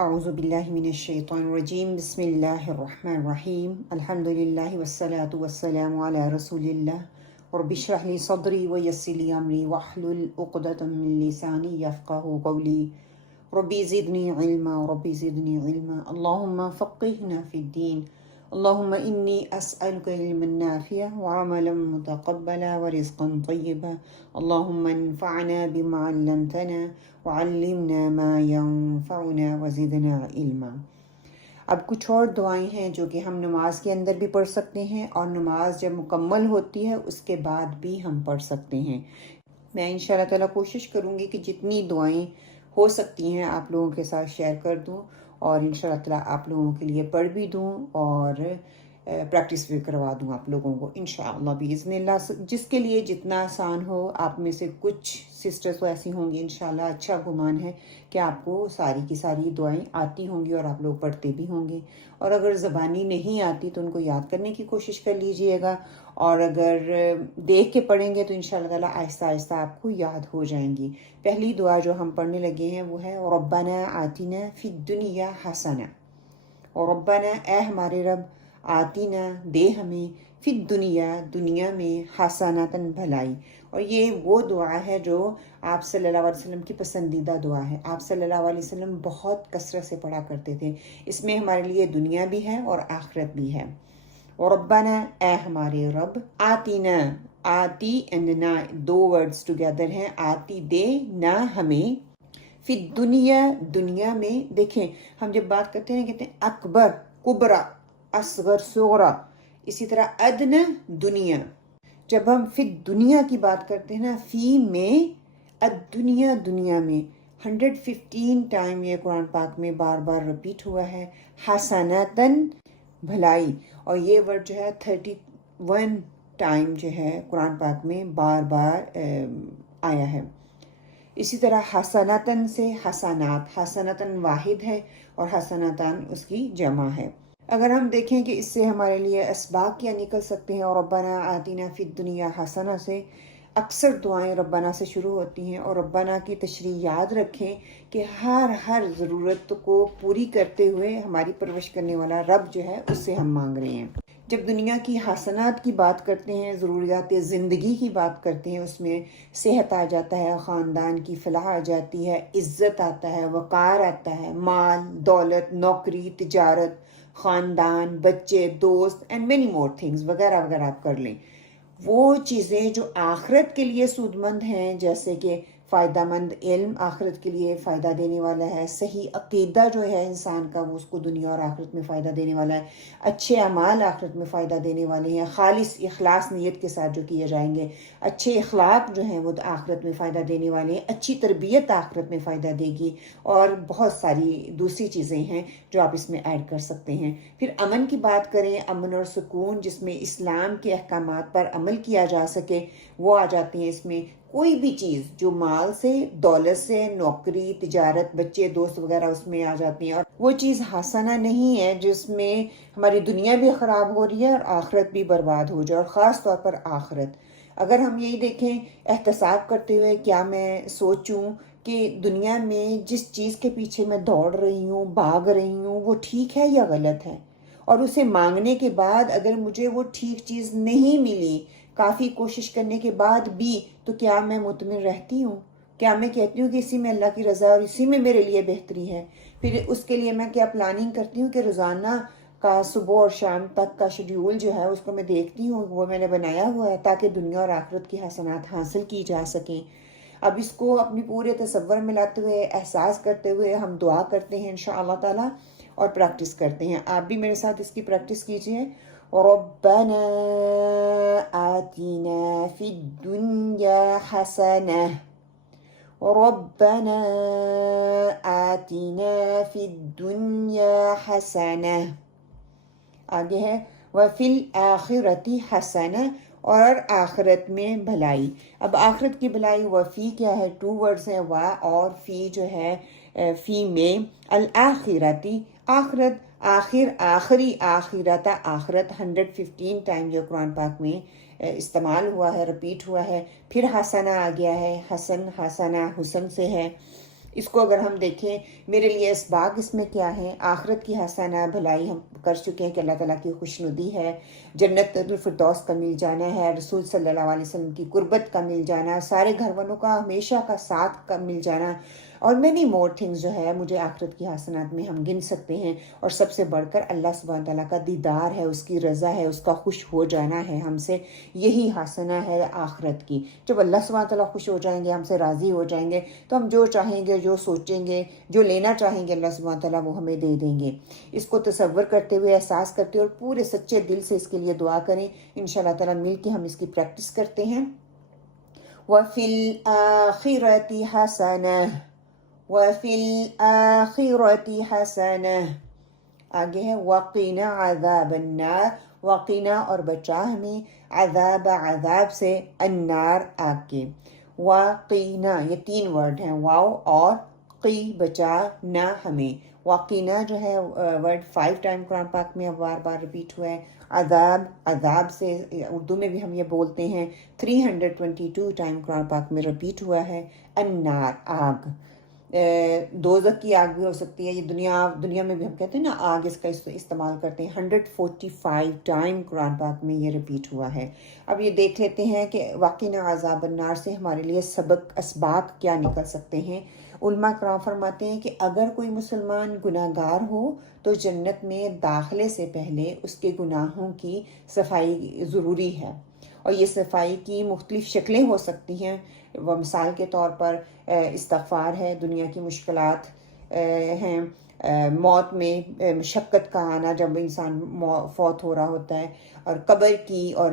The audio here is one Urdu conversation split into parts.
اعوذ باللہ من الشیطان الرجیم بسم اللہ الرحمن الرحیم الحمدللہ والصلاة والسلام علی رسول اللہ رب اشرح لی صدری ویسر لی امری واحلل عقدۃ من لسانی یفقہوا قولی ربی زدنی علما ربی زدنی علما اللہم فقہنا فی الدین اللہم انی اسألک علما نافعا وعملا متقبلا ورزقا طیبا اللہم انفعنا بما علمتنا وعلمنا ما ينفعنا وزدنا علما۔ اب کچھ اور دعائیں ہیں جو کہ ہم نماز کے اندر بھی پڑھ سکتے ہیں اور نماز جب مکمل ہوتی ہے اس کے بعد بھی ہم پڑھ سکتے ہیں۔ میں انشاءاللہ تعالیٰ کوشش کروں گی کہ جتنی دعائیں ہو سکتی ہیں آپ لوگوں کے ساتھ شیئر کر دوں اور انشاءاللہ تعالیٰ آپ لوگوں کے لیے پڑھ بھی دوں اور پریکٹس بھی کروا دوں آپ لوگوں کو انشاءاللہ باذن اللہ، جس کے لیے جتنا آسان ہو۔ آپ میں سے کچھ سسٹرز تو ایسی ہوں گی انشاءاللہ، اچھا گمان ہے کہ آپ کو ساری کی ساری دعائیں آتی ہوں گی اور آپ لوگ پڑھتے بھی ہوں گے، اور اگر زبانی نہیں آتی تو ان کو یاد کرنے کی کوشش کر لیجئے گا، اور اگر دیکھ کے پڑھیں گے تو انشاءاللہ تعالیٰ آہستہ آہستہ آپ کو یاد ہو جائیں گی۔ پہلی دعا جو ہم پڑھنے لگے ہیں وہ ہے ربنا آتنا فی الدنیا حسنہ، اور ربنا اے ہمارے رب، آتینا دے ہمیں، فی الدنیا دنیا میں، حسناتن بھلائی۔ اور یہ وہ دعا ہے جو آپ صلی اللہ علیہ وسلم کی پسندیدہ دعا ہے، آپ صلی اللہ علیہ وسلم بہت کثرت سے پڑھا کرتے تھے۔ اس میں ہمارے لیے دنیا بھی ہے اور آخرت بھی ہے۔ اور ربنا اے ہمارے رب، آتینا، آتی اینڈ نا دو ورڈز ٹوگیدر ہیں، آتی دے نہ ہمیں، فی الدنیا دنیا میں۔ دیکھیں ہم جب بات کرتے ہیں کہتے ہیں اکبر کبرا، اصغر صغرا، اسی طرح ادنا دنیا۔ جب ہم فی دنیا کی بات کرتے ہیں نا، فی میں، الدنیا دنیا میں، 115 ٹائم یہ قرآن پاک میں بار بار رپیٹ ہوا ہے، حسناتن بھلائی، اور یہ ورڈ جو ہے 31 ٹائم جو ہے قرآن پاک میں بار بار آیا ہے۔ اسی طرح حسناتن سے حسنات، حسناتن واحد ہے اور حسناتن اس کی جمع ہے۔ اگر ہم دیکھیں کہ اس سے ہمارے لیے اسباق کیا نکل سکتے ہیں، اور ربنا آتینا فی الدنیا حسنہ سے اکثر دعائیں ربنا سے شروع ہوتی ہیں، اور ربنا کی تشریح یاد رکھیں کہ ہر ضرورت کو پوری کرتے ہوئے ہماری پرورش کرنے والا رب جو ہے اس سے ہم مانگ رہے ہیں۔ جب دنیا کی حسنات کی بات کرتے ہیں، ضروریات زندگی کی بات کرتے ہیں، اس میں صحت آ جاتا ہے، خاندان کی فلاح آ جاتی ہے، عزت آتا ہے، وقار آتا ہے، مال دولت، نوکری، تجارت، خاندان، بچے، دوست اینڈ مینی مور تھنگز وغیرہ وغیرہ آپ کر لیں۔ وہ چیزیں جو آخرت کے لیے سود مند ہیں، جیسے کہ فائدہ مند علم آخرت کے لیے فائدہ دینے والا ہے، صحیح عقیدہ جو ہے انسان کا وہ اس کو دنیا اور آخرت میں فائدہ دینے والا ہے، اچھے اعمال آخرت میں فائدہ دینے والے ہیں، خالص اخلاص نیت کے ساتھ جو کیے جائیں گے، اچھے اخلاق جو ہیں وہ آخرت میں فائدہ دینے والے ہیں، اچھی تربیت آخرت میں فائدہ دے گی، اور بہت ساری دوسری چیزیں ہیں جو آپ اس میں ایڈ کر سکتے ہیں۔ پھر امن کی بات کریں، امن اور سکون جس میں اسلام کے احکامات پر عمل کیا جا سکے، وہ آ جاتے ہیں اس میں۔ کوئی بھی چیز جو مال سے، دولت سے، نوکری، تجارت، بچے، دوست وغیرہ اس میں آ جاتی ہیں، اور وہ چیز حسنہ نہیں ہے جس میں ہماری دنیا بھی خراب ہو رہی ہے اور آخرت بھی برباد ہو جائے، اور خاص طور پر آخرت۔ اگر ہم یہی دیکھیں احتساب کرتے ہوئے، کیا میں سوچوں کہ دنیا میں جس چیز کے پیچھے میں دوڑ رہی ہوں، بھاگ رہی ہوں، وہ ٹھیک ہے یا غلط ہے، اور اسے مانگنے کے بعد اگر مجھے وہ ٹھیک چیز نہیں ملی، کافی کوشش کرنے کے بعد بھی، تو کیا میں مطمئن رہتی ہوں؟ کیا میں کہتی ہوں کہ اسی میں اللہ کی رضا اور اسی میں میرے لیے بہتری ہے؟ پھر اس کے لیے میں کیا پلاننگ کرتی ہوں کہ روزانہ کا صبح اور شام تک کا شیڈیول جو ہے اس کو میں دیکھتی ہوں، وہ میں نے بنایا ہوا ہے تاکہ دنیا اور آخرت کی حسنات حاصل کی جا سکیں۔ اب اس کو اپنی پورے تصور میں لاتے ہوئے، احساس کرتے ہوئے ہم دعا کرتے ہیں انشاءاللہ تعالی، اور پریکٹس کرتے ہیں۔ آپ بھی میرے ساتھ اس کی پریکٹس کیجئے۔ ربنا آتنا فی الدنیا حسنہ، ربنا آتنا فی الدنیا حسنہ۔ آگے ہے وفی الآخرۃ حسنہ، اور آخرت میں بھلائی۔ اب آخرت کی بھلائی، وفی کیا ہے؟ 2 ورڈز ہیں، وا اور فی جو ہے فی میں، الآخرتی آخرت، آخر، آخری، آخرت، آخرت 115 ٹائم جو قرآن پاک میں استعمال ہوا ہے، رپیٹ ہوا ہے۔ پھر حسنہ آ گیا ہے، حسن، حسنہ حسن سے ہے، اس کو اگر ہم دیکھیں میرے لیے اسباق اس میں کیا ہے، آخرت کی حسنہ بھلائی ہم کر چکے ہیں کہ اللہ تعالیٰ کی خوشنودی ہے، جنت الفردوس کا مل جانا ہے، رسول صلی اللہ علیہ وسلم کی قربت کا مل جانا، سارے گھر والوں کا ہمیشہ کا ساتھ کا مل جانا، اور مینی مور تھنگز جو ہے مجھے آخرت کی حسنات میں ہم گن سکتے ہیں۔ اور سب سے بڑھ کر اللہ سبحانہ تعالیٰ کا دیدار ہے، اس کی رضا ہے، اس کا خوش ہو جانا ہے ہم سے، یہی حسنہ ہے آخرت کی۔ جب اللہ سبحانہ تعالیٰ خوش ہو جائیں گے، ہم سے راضی ہو جائیں گے، تو ہم جو چاہیں گے، جو سوچیں گے، جو لینا چاہیں گے، اللہ سبحانہ تعالیٰ وہ ہمیں دے دیں گے۔ اس کو تصور کرتے ہوئے، احساس کرتے ہوئے اور پورے سچے دل سے اس کے لیے دعا کریں۔ انشاءاللہ تعالیٰ مل کے ہم اس کی پریکٹس کرتے ہیں۔ وَفِي الْآخِرَةِ حَسَنَةٌ وَفِي الْآخِرَةِ حَسَنَةٌ، آگے ہے وَقِنَا عَذَابَ النَّارِ، وَقِنَا اور بچا ہمیں، عذاب عذاب سے، النار آگ کے، وَقِنَا یہ تین ورڈ ہیں، واو اور قی بچا نہ ہمیں، وَقِنَا جو ہے ورڈ 5 ٹائم قرآن پاک میں بار بار ریپیٹ ہوا ہے، عذاب عذاب سے اردو میں بھی ہم یہ بولتے ہیں 322 ٹائم قرآن پاک میں ریپیٹ ہوا ہے، النار آگ، دوزخ کی آگ بھی ہو سکتی ہے، یہ دنیا میں بھی ہم کہتے ہیں نا آگ، اس کا استعمال کرتے ہیں، 145 ٹائم قرآن پاک میں یہ ریپیٹ ہوا ہے۔ اب یہ دیکھ لیتے ہیں کہ واقعہ عذاب النار سے ہمارے لیے اسباق کیا نکل سکتے ہیں۔ علماء کرام فرماتے ہیں کہ اگر کوئی مسلمان گناہ گار ہو تو جنت میں داخلے سے پہلے اس کے گناہوں کی صفائی ضروری ہے، اور یہ صفائی کی مختلف شکلیں ہو سکتی ہیں۔ وہ مثال کے طور پر استغفار ہے، دنیا کی مشکلات ہیں، موت میں مشقت کا آنا جب انسان فوت ہو رہا ہوتا ہے، اور قبر کی اور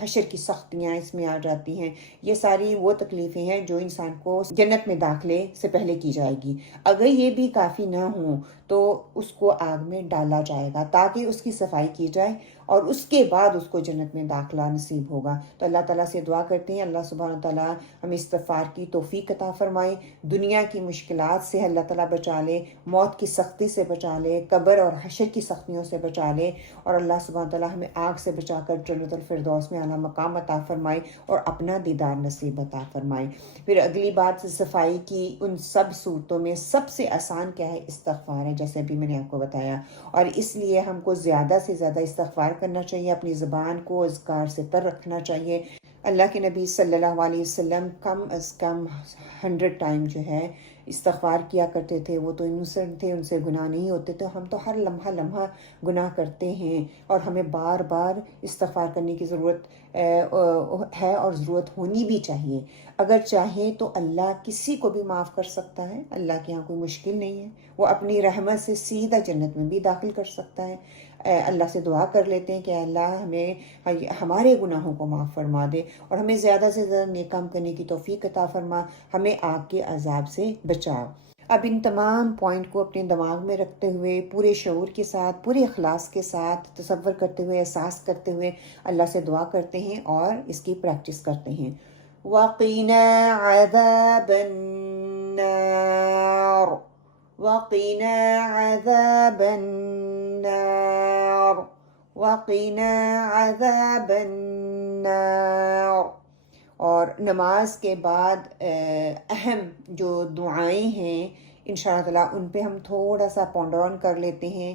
حشر کی سختیاں اس میں آ جاتی ہیں۔ یہ ساری وہ تکلیفیں ہیں جو انسان کو جنت میں داخلے سے پہلے کی جائے گی۔ اگر یہ بھی کافی نہ ہوں تو اس کو آگ میں ڈالا جائے گا تاکہ اس کی صفائی کی جائے، اور اس کے بعد اس کو جنت میں داخلہ نصیب ہوگا۔ تو اللہ تعالیٰ سے دعا کرتے ہیں اللہ سبحانہ تعالیٰ ہمیں استغفار کی توفیق عطا فرمائے، دنیا کی مشکلات سے اللہ تعالیٰ بچا لے، موت کی سختی سے بچا لے، قبر اور حشر کی سختیوں سے بچا لے، اور اللہ سبحانہ تعالیٰ ہمیں آگ سے بچا کر جنت الفردوس میں اعلیٰ مقام عطا فرمائے اور اپنا دیدار نصیب عطا فرمائے۔ پھر اگلی بات، صفائی کی ان سب صورتوں میں سب سے آسان کیا ہے؟ استغفار ہے، جیسے ابھی میں نے آپ کو بتایا، اور اس لیے ہم کو زیادہ سے زیادہ استغفار کرنا چاہیے، اپنی زبان کو اذکار سے تر رکھنا چاہیے۔ اللہ کے نبی صلی اللہ علیہ وسلم کم از کم 100 ٹائم جو ہے استغفار کیا کرتے تھے۔ وہ تو انوسنٹ تھے، ان سے گناہ نہیں ہوتے، تو ہم تو ہر لمحہ لمحہ گناہ کرتے ہیں، اور ہمیں بار بار استغفار کرنے کی ضرورت ہے، اور ضرورت ہونی بھی چاہیے۔ اگر چاہے تو اللہ کسی کو بھی معاف کر سکتا ہے، اللہ کے ہاں کوئی مشکل نہیں ہے، وہ اپنی رحمت سے سیدھا جنت میں بھی داخل کر سکتا ہے۔ اللہ سے دعا کر لیتے ہیں کہ اللہ ہمیں ہمارے گناہوں کو معاف فرما دے، اور ہمیں زیادہ سے زیادہ نیک کام کرنے کی توفیق عطا فرما، ہمیں آگ کے عذاب سے بچا۔ اب ان تمام پوائنٹ کو اپنے دماغ میں رکھتے ہوئے، پورے شعور کے ساتھ، پورے اخلاص کے ساتھ تصور کرتے ہوئے، احساس کرتے ہوئے اللہ سے دعا کرتے ہیں اور اس کی پریکٹس کرتے ہیں۔ وَقِنَا عَذَابَ النَّارِ وَقِنَا عَذَابَ النَّارِ وَقِنَا عَذَابَ النَّارِ۔ اور نماز کے بعد اہم جو دعائیں ہیں انشاءاللہ تعالیٰ ان پہ ہم تھوڑا سا پونڈر آن کر لیتے ہیں۔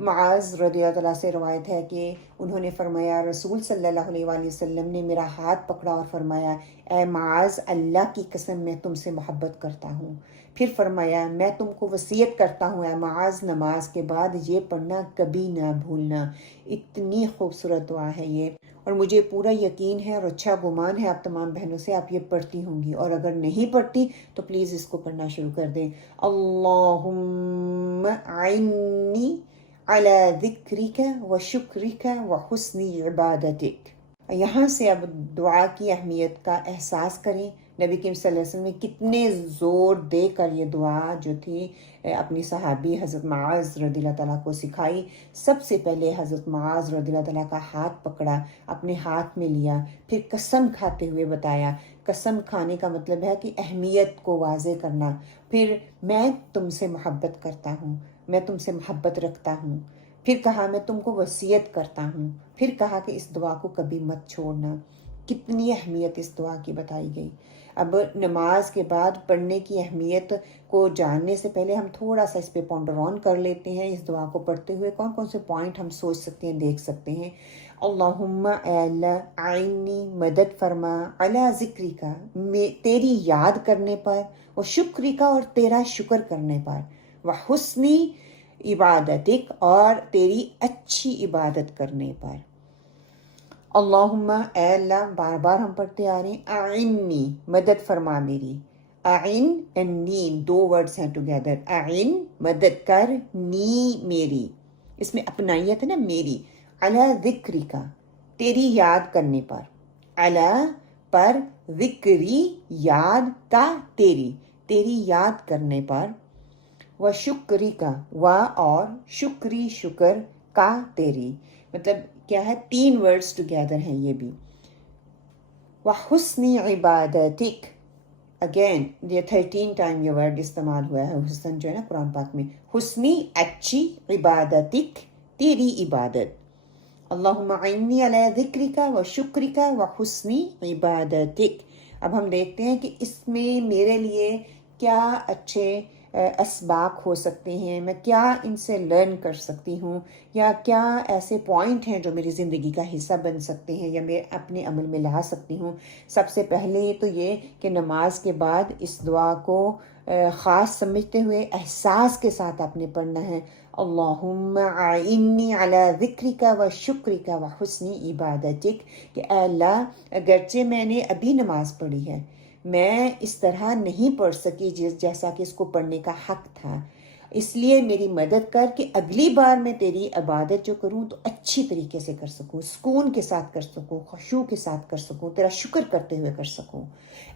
معاذ رضی اللہ تعالیٰ سے روایت ہے کہ انہوں نے فرمایا، رسول صلی اللہ علیہ وآلہ وسلم نے میرا ہاتھ پکڑا اور فرمایا، اے معاذ، اللہ کی قسم میں تم سے محبت کرتا ہوں۔ پھر فرمایا، میں تم کو وصیت کرتا ہوں اے معاذ، نماز کے بعد یہ پڑھنا کبھی نہ بھولنا۔ اتنی خوبصورت دعا ہے یہ، اور مجھے پورا یقین ہے اور اچھا گمان ہے آپ تمام بہنوں سے آپ یہ پڑھتی ہوں گی، اور اگر نہیں پڑھتی تو پلیز اس کو پڑھنا شروع کر دیں۔ اللہم اعنی علی ذکرک و شکرک و حسن عبادتک۔ یہاں سے اب دعا کی اہمیت کا احساس کریں، نبی کریم صلی اللہ علیہ وسلم نے کتنے زور دے کر یہ دعا جو تھی اپنی صحابی حضرت معاذ رضی اللہ تعالیٰ کو سکھائی۔ سب سے پہلے حضرت معاذ رضی اللہ تعالیٰ کا ہاتھ پکڑا، اپنے ہاتھ میں لیا، پھر قسم کھاتے ہوئے بتایا۔ قسم کھانے کا مطلب ہے کہ اہمیت کو واضح کرنا۔ پھر میں تم سے محبت کرتا ہوں، میں تم سے محبت رکھتا ہوں۔ پھر کہا میں تم کو وصیت کرتا ہوں۔ پھر کہا کہ اس دعا کو کبھی مت چھوڑنا۔ کتنی اہمیت اس دعا کی بتائی گئی۔ اب نماز کے بعد پڑھنے کی اہمیت کو جاننے سے پہلے ہم تھوڑا سا اس پہ پونڈر آن کر لیتے ہیں. اس دعا کو پڑھتے ہوئے کون کون سے پوائنٹ ہم سوچ سکتے ہیں، دیکھ سکتے ہیں. اللہم اے اللہ آئینی مدد فرما علی ذکری کا تیری یاد کرنے پر، و شکری کا اور تیرا شکر کرنے پر، و حسنی عبادتک اور تیری اچھی عبادت کرنے پر. اللہم اے اللہ، بار بار ہم پڑھتے آ رہے ہیں، اعنی مدد فرما میری. اعن اینڈ نی دو ورڈز ہیں ٹوگیدر. اعن مدد کر، نی میری، اس میں اپنائیت ہے نا، میری. علی ذکری کا تیری یاد کرنے پر، علی پر، ذکری یاد کا، تیری تیری یاد کرنے پر، و شکری کا و اور شکری شکر کا تیری. مطلب کیا ہے، تین ورڈز ٹوگیدر ہیں یہ بھی. و حسنی عبادتک، اگین یہ 13 ٹائم یہ ورڈ استعمال ہوا ہے حسن جو ہے نا قرآن پاک میں. حسنی اچھی، عبادتک تیری عبادت. اللہم اعنی علی ذکرک و شکرک و حسنی عبادتک. اب ہم دیکھتے ہیں کہ اس میں میرے لیے کیا اچھے اسباق ہو سکتے ہیں، میں کیا ان سے لرن کر سکتی ہوں، یا کیا ایسے پوائنٹ ہیں جو میری زندگی کا حصہ بن سکتے ہیں یا میں اپنے عمل میں لا سکتی ہوں. سب سے پہلے تو یہ کہ نماز کے بعد اس دعا کو خاص سمجھتے ہوئے احساس کے ساتھ آپ نے پڑھنا ہے. اللہم اعنی علی ذکرک و شکرک و حسنی عبادتک، کہ اے اللہ اگرچہ میں نے ابھی نماز پڑھی ہے، میں اس طرح نہیں پڑھ سکی جیسا کہ اس کو پڑھنے کا حق تھا، اس لیے میری مدد کر کہ اگلی بار میں تیری عبادت جو کروں تو اچھی طریقے سے کر سکوں، سکون کے ساتھ کر سکوں، خشوع کے ساتھ کر سکوں، تیرا شکر کرتے ہوئے کر سکوں.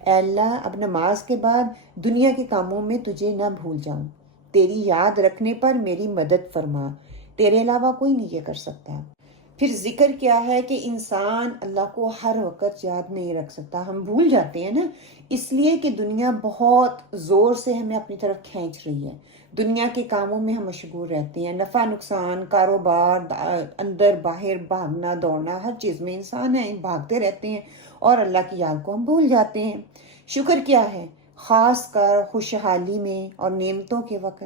اے اللہ اب نماز کے بعد دنیا کے کاموں میں تجھے نہ بھول جاؤں، تیری یاد رکھنے پر میری مدد فرما، تیرے علاوہ کوئی نہیں یہ کر سکتا. پھر ذکر کیا ہے کہ انسان اللہ کو ہر وقت یاد نہیں رکھ سکتا، ہم بھول جاتے ہیں نا، اس لیے کہ دنیا بہت زور سے ہمیں اپنی طرف کھینچ رہی ہے. دنیا کے کاموں میں ہم مشغول رہتے ہیں، نفع نقصان، کاروبار، اندر باہر بھاگنا دوڑنا، ہر چیز میں انسان ہیں بھاگتے رہتے ہیں اور اللہ کی یاد کو ہم بھول جاتے ہیں. شکر کیا ہے، خاص کر خوشحالی میں اور نعمتوں کے وقت،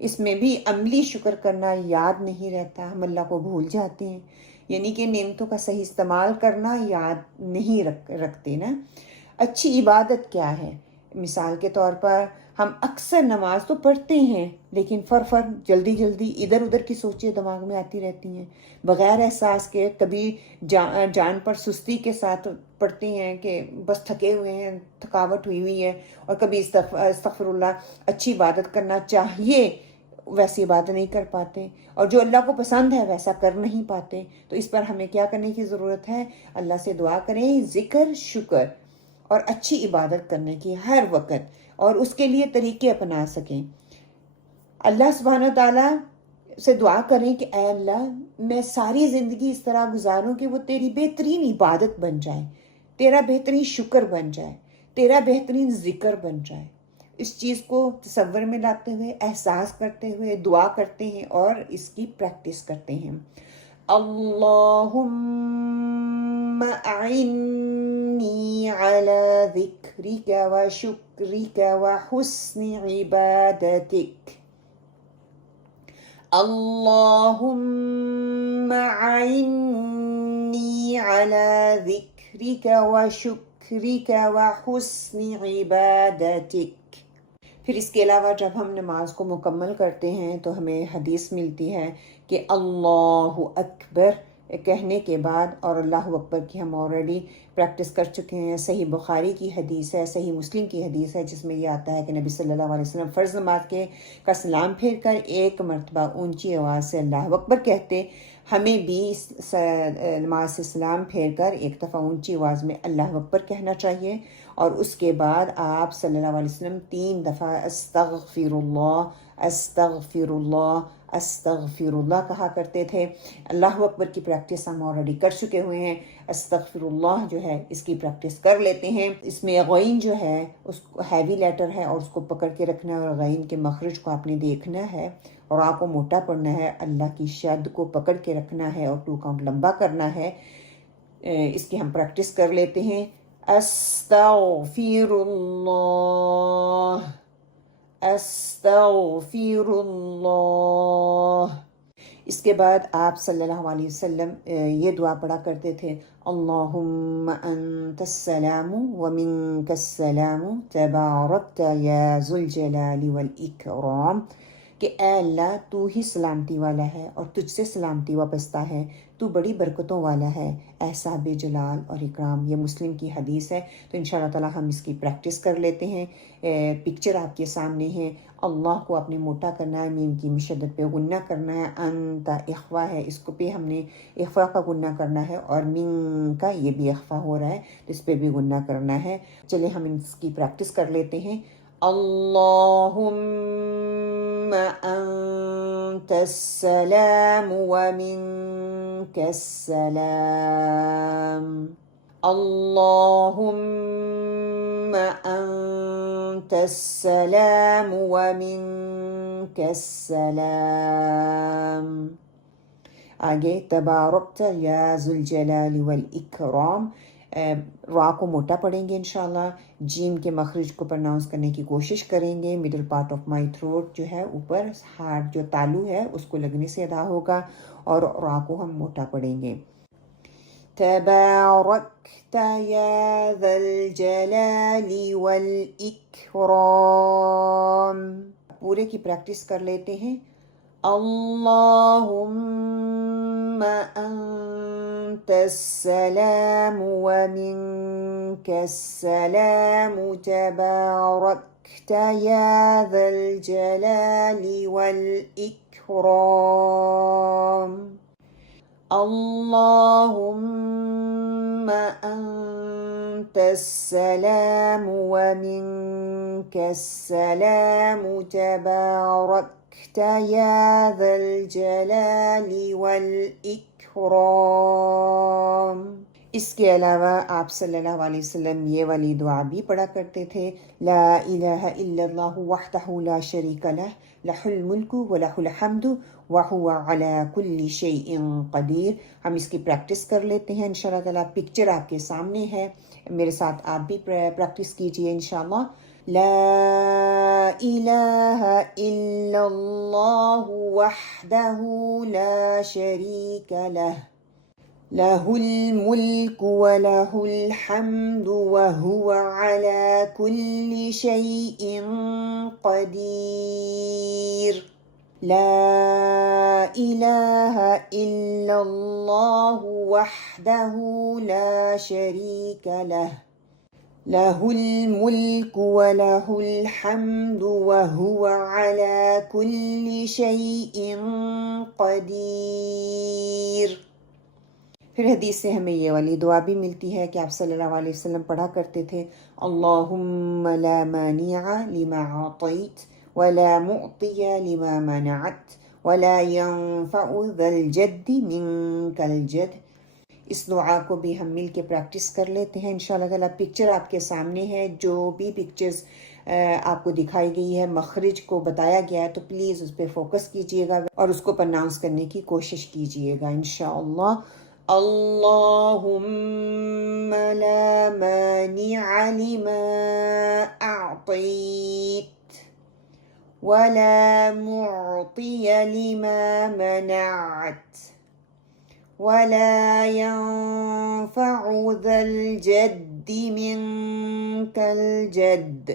اس میں بھی عملی شکر کرنا یاد نہیں رہتا، ہم اللہ کو بھول جاتے ہیں. یعنی کہ نعمتوں کا صحیح استعمال کرنا یاد نہیں رکھتے نا. اچھی عبادت کیا ہے، مثال کے طور پر ہم اکثر نماز تو پڑھتے ہیں لیکن جلدی ادھر ادھر کی سوچیں دماغ میں آتی رہتی ہیں بغیر احساس کے. کبھی جان پر سستی کے ساتھ پڑھتے ہیں کہ بس تھکے ہوئے ہیں، تھکاوٹ ہوئی ہے، اور کبھی استغفر اللہ، اچھی عبادت کرنا چاہیے ویسی عبادت نہیں کر پاتے، اور جو اللہ کو پسند ہے ویسا کر نہیں پاتے. تو اس پر ہمیں کیا کرنے کی ضرورت ہے، اللہ سے دعا کریں ذکر، شکر اور اچھی عبادت کرنے کی ہر وقت، اور اس کے لیے طریقے اپنا سکیں. اللہ سبحانہ تعالیٰ سے دعا کریں کہ اے اللہ میں ساری زندگی اس طرح گزاروں کہ وہ تیری بہترین عبادت بن جائے، تیرا بہترین شکر بن جائے، تیرا بہترین ذکر بن جائے. اس چیز کو تصور میں لاتے ہوئے، احساس کرتے ہوئے دعا کرتے ہیں اور اس کی پریکٹس کرتے ہیں. اللہم اعنی علی ذکرک و شکرک و حسن عبادتک. اللہم اعنی علی ذکرک و شکرک و حسن عبادتک. پھر اس کے علاوہ جب ہم نماز کو مکمل کرتے ہیں تو ہمیں حدیث ملتی ہے کہ اللہ اکبر کہنے کے بعد، اور اللہ اکبر کی ہم آلریڈی پریکٹس کر چکے ہیں، صحیح بخاری کی حدیث ہے، صحیح مسلم کی حدیث ہے، جس میں یہ آتا ہے کہ نبی صلی اللہ علیہ وسلم فرض نماز کا سلام پھیر کر ایک مرتبہ اونچی آواز سے اللہ اکبر کہتے. ہمیں بھی نماز سے سلام پھیر کر ایک دفعہ اونچی آواز میں اللہ اکبر کہنا چاہیے، اور اس کے بعد آپ صلی اللہ علیہ وسلم 3 دفعہ استغفر اللہ استغفر اللہ استغفر اللہ کہا کرتے تھے. اللہ اکبر کی پریکٹس ہم آلریڈی کر چکے ہوئے ہیں، استغفر اللہ جو ہے اس کی پریکٹس کر لیتے ہیں. اس میں غین جو ہے اس ہیوی لیٹر ہے اور اس کو پکڑ کے رکھنا ہے، اور غین کے مخرج کو آپ نے دیکھنا ہے اور آپ کو موٹا پڑھنا ہے، اللہ کی شد کو پکڑ کے رکھنا ہے اور 2 کاؤنٹ لمبا کرنا ہے. اس کی ہم پریکٹس کر لیتے ہیں. استغفر اللہ، استغفر اللہ۔ اس کے بعد آپ صلی اللہ علیہ وسلم یہ دعا پڑھا کرتے تھے، اللہم انت السلام ومنک السلام تبارکت یا ذو الجلال والاکرام، کہ اے اللہ تو ہی سلامتی والا ہے اور تجھ سے سلامتی وابستہ ہے، تو بڑی برکتوں والا ہے اے صاحب جلال اور اکرام۔ یہ مسلم کی حدیث ہے، تو انشاءاللہ تعالی ہم اس کی پریکٹس کر لیتے ہیں۔ پکچر آپ کے سامنے ہے، اللہ کو آپ نے موٹا کرنا ہے، میم کی مشدت پہ غنہ کرنا ہے، انت اخفا ہے، اس کو پہ ہم نے اخفا کا غنہ کرنا ہے، اور من کا یہ بھی اخفا ہو رہا ہے تو اس پہ بھی غنہ کرنا ہے۔ چلے ہم اس کی پریکٹس کر لیتے ہیں۔ اللہم انت السلام ومنک السلام، اللہم انت السلام ومنک السلام۔ آگے تبارکت یا ذو الجلال والاکرام، را کو موٹا پڑھیں گے انشاءاللہ، جیم کے مخرج کو پرناؤنس کرنے کی کوشش کریں گے، middle part of my throat جو ہے اوپر ہارٹ جو تالو ہے اس کو لگنے سے ادا ہوگا، اور را کو ہم موٹا پڑھیں گے۔ تبارکت یا ذا الجلال والاکرام، پورے کی پریکٹس کر لیتے ہیں۔ اللہم انت السلام ومنک السلام تبارکت یا ذا الجلال والاکرام، اللہم انت السلام ومنک السلام تبارکت یا ذا الجلال والاکرام۔ اس کے علاوہ آپ صلی اللہ علیہ وسلم یہ والی دعا بھی پڑھا کرتے تھے، لا الہ الا اللہ وحدہ لا شریک لہ، لہ الملک ولہ الحمد وہو علی کل شیء قدیر۔ ہم اس کی پریکٹس کر لیتے ہیں انشاءاللہ تعالیٰ۔ پکچر آپ کے سامنے ہے، میرے ساتھ آپ بھی پریکٹس کیجئے انشاءاللہ۔ لا الہ الا اللہ وحدہ لا شریک لہ، لہ الملک ولہ الحمد وہو علی کل شیء قدیر۔ لا الہ الا اللہ وحدہ لا شریک لہ، لہ الملک ولہ الحمد وہو علی کل شیء قدیر۔ پھر حدیث سے ہمیں یہ والی دعا بھی ملتی ہے کہ آپ صلی اللہ علیہ وسلم پڑھا کرتے تھے، اللہم لا مانع لما اعطیت ولا معطی لما منعت ولا ينفع ذا الجد منک الجد۔ اس دعا کو بھی ہم مل کے پریکٹس کر لیتے ہیں انشاءاللہ تعالیٰ۔ پکچر آپ کے سامنے ہے، جو بھی پکچرز آپ کو دکھائی گئی ہے، مخرج کو بتایا گیا ہے، تو پلیز اس پہ فوکس کیجئے گا اور اس کو پرناؤنس کرنے کی کوشش کیجئے گا انشاءاللہ۔ اللہم لا مانع لما اعطیت ولا معطی لما منعت ولا ينفع ذا الجد منك الجد۔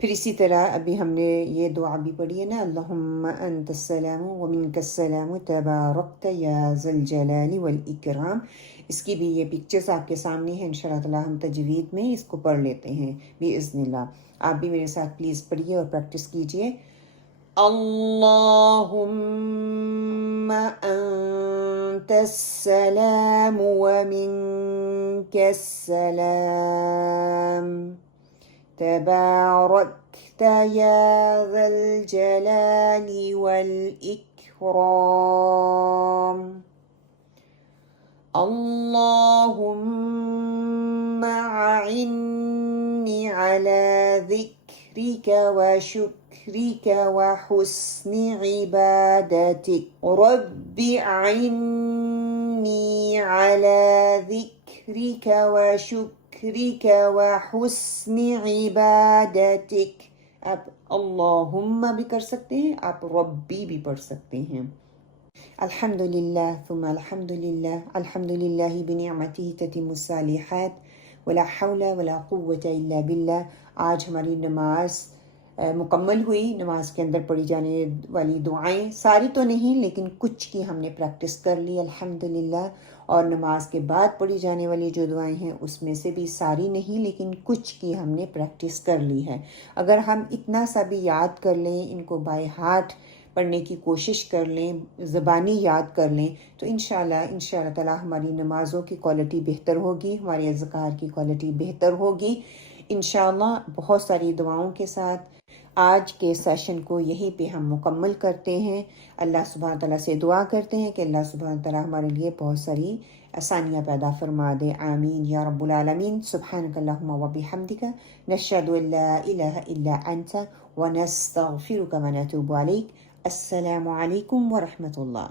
پھر اسی طرح ابھی ہم نے یہ دعا بھی پڑھی ہے نا، اللہم انت السلام ومنک السلام تبارکت یا ذا الجلال والاکرام۔ اس کی بھی یہ پکچرز آپ کے سامنے ہیں انشاءاللہ تعالیٰ، ہم تجوید میں اس کو پڑھ لیتے ہیں باذن اللہ۔ آپ بھی میرے ساتھ پلیز پڑھیے اور پریکٹس کیجئے۔ اللہم انت السلام ومنک السلام تبارکت یا ذا الجلال والاکرام، اللہم اعنی علی ذکرک وشکرک وحسن عبادتک، رب اعنی علی ذکرک وشکرک ذکرک وحسن عبادتک. آپ اللہم بھی کر سکتے ہیں، آپ ربی بھی پڑھ سکتے ہیں. الحمدللہ ثم الحمدللہ، الحمدللہ بنعمتہ تتم الصالحات ولا حول ولا قوة الا باللہ. آج ہماری نماز مکمل ہوئی. نماز کے اندر پڑھی جانے والی دعائیں ساری تو نہیں لیکن کچھ کی ہم نے پریکٹس کر لی الحمدللہ، اور نماز کے بعد پڑھی جانے والی جو دعائیں ہیں اس میں سے بھی ساری نہیں لیکن کچھ کی ہم نے پریکٹس کر لی ہے. اگر ہم اتنا سا بھی یاد کر لیں، ان کو بائی ہارٹ پڑھنے کی کوشش کر لیں، زبانی یاد کر لیں، تو انشاءاللہ تعالی ہماری نمازوں کی کوالٹی بہتر ہوگی، ہمارے اذکار کی کوالٹی بہتر ہوگی انشاءاللہ. بہت ساری دعاؤں کے ساتھ آج کے سیشن کو یہیں پہ ہم مکمل کرتے ہیں. اللہ سبحانہ تعالیٰ سے دعا کرتے ہیں کہ اللہ سبحانہ تعالیٰ ہمارے لیے بہت ساری آسانیاں پیدا فرما دے. آمین یا رب العالمین. سبحانک اللہم و بحمدک، نشہد ان لا الہ الا انت ونستغفرک ونتوب الیک. السلام علیکم ورحمۃ اللہ.